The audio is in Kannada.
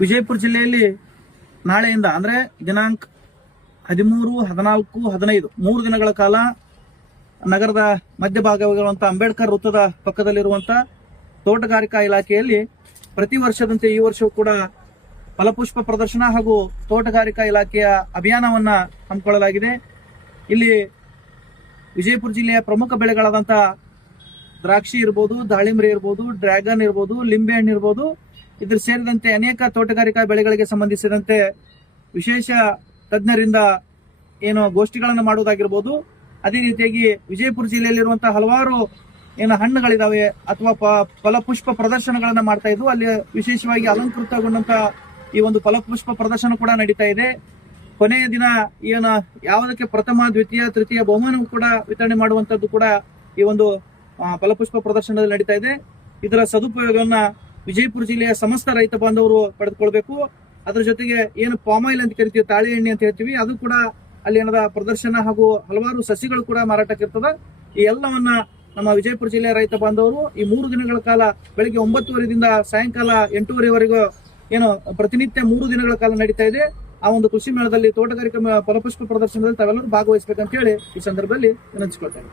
ವಿಜಯಪುರ ಜಿಲ್ಲೆಯಲ್ಲಿ ನಾಳೆಯಿಂದ ಅಂದ್ರೆ ದಿನಾಂಕ 13, 14, 15 3 ದಿನಗಳ ಕಾಲ ನಗರದ ಮಧ್ಯಭಾಗವಿರುವಂತಹ ಅಂಬೇಡ್ಕರ್ ವೃತ್ತದ ಪಕ್ಕದಲ್ಲಿರುವಂತಹ ತೋಟಗಾರಿಕಾ ಇಲಾಖೆಯಲ್ಲಿ ಪ್ರತಿ ವರ್ಷದಂತೆ ಈ ವರ್ಷವೂ ಕೂಡ ಫಲಪುಷ್ಪ ಪ್ರದರ್ಶನ ಹಾಗೂ ತೋಟಗಾರಿಕಾ ಇಲಾಖೆಯ ಅಭಿಯಾನವನ್ನ ಹಮ್ಮಿಕೊಳ್ಳಲಾಗಿದೆ. ಇಲ್ಲಿ ವಿಜಯಪುರ ಜಿಲ್ಲೆಯ ಪ್ರಮುಖ ಬೆಳೆಗಳಾದಂತಹ ದ್ರಾಕ್ಷಿ ಇರ್ಬೋದು, ದಾಳಿಂಬೆ ಇರ್ಬೋದು, ಡ್ರ್ಯಾಗನ್ ಇರ್ಬೋದು, ಲಿಂಬೆ ಹಣ್ಣು ಇರ್ಬೋದು, ಇದ್ರ ಸೇರಿದಂತೆ ಅನೇಕ ತೋಟಗಾರಿಕಾ ಬೆಳೆಗಳಿಗೆ ಸಂಬಂಧಿಸಿದಂತೆ ವಿಶೇಷ ತಜ್ಞರಿಂದ ಗೋಷ್ಠಿಗಳನ್ನು ಮಾಡುವುದಾಗಿರ್ಬೋದು. ಅದೇ ರೀತಿಯಾಗಿ ವಿಜಯಪುರ ಜಿಲ್ಲೆಯಲ್ಲಿರುವಂತಹ ಹಲವಾರು ಹಣ್ಣುಗಳಿದಾವೆ ಅಥವಾ ಫಲಪುಷ್ಪ ಪ್ರದರ್ಶನಗಳನ್ನ ಮಾಡ್ತಾ ಇದ್ವು. ಅಲ್ಲಿ ವಿಶೇಷವಾಗಿ ಅಲಂಕೃತಗೊಂಡಂತ ಈ ಒಂದು ಫಲಪುಷ್ಪ ಪ್ರದರ್ಶನ ಕೂಡ ನಡೀತಾ ಇದೆ. ಕೊನೆಯ ದಿನ ಯಾವುದಕ್ಕೆ ಪ್ರಥಮ, ದ್ವಿತೀಯ, ತೃತೀಯ ಬಹುಮಾನ ಕೂಡ ವಿತರಣೆ ಮಾಡುವಂತದ್ದು ಕೂಡ ಈ ಒಂದು ಫಲಪುಷ್ಪ ಪ್ರದರ್ಶನದಲ್ಲಿ ನಡೀತಾ ಇದೆ. ಇದರ ಸದುಪಯೋಗವನ್ನ ವಿಜಯಪುರ ಜಿಲ್ಲೆಯ ಸಮಸ್ತ ರೈತ ಬಾಂಧವರು ಪಡೆದುಕೊಳ್ಬೇಕು. ಅದರ ಜೊತೆಗೆ ಪಾಮ್ ಆಯಿಲ್ ಅಂತ ಕರಿತೀವಿ, ತಾಳೆ ಎಣ್ಣೆ ಅಂತ ಹೇಳ್ತೀವಿ, ಅದು ಕೂಡ ಅಲ್ಲಿ ಪ್ರದರ್ಶನ ಹಾಗೂ ಹಲವಾರು ಸಸಿಗಳು ಕೂಡ ಮಾರಾಟಕ್ಕೆ ಇರ್ತದೆ. ಈ ಎಲ್ಲವನ್ನ ನಮ್ಮ ವಿಜಯಪುರ ಜಿಲ್ಲೆಯ ರೈತ ಬಾಂಧವರು ಈ 3 ದಿನಗಳ ಕಾಲ ಬೆಳಿಗ್ಗೆ 9:30ರಿಂದ ಸಾಯಂಕಾಲ 8:30ವರೆಗೂ ಪ್ರತಿನಿತ್ಯ 3 ದಿನಗಳ ಕಾಲ ನಡೀತಾ ಇದೆ. ಆ ಒಂದು ಕೃಷಿ ಮೇಳದಲ್ಲಿ, ತೋಟಗಾರಿಕಾ ಫಲಪುಷ್ಪ ಪ್ರದರ್ಶನದಲ್ಲಿ ತಾವೆಲ್ಲರೂ ಭಾಗವಹಿಸಬೇಕಂತ ಹೇಳಿ ಈ ಸಂದರ್ಭದಲ್ಲಿ ವಿನಂತಿಸಿಕೊಳ್ತೇನೆ.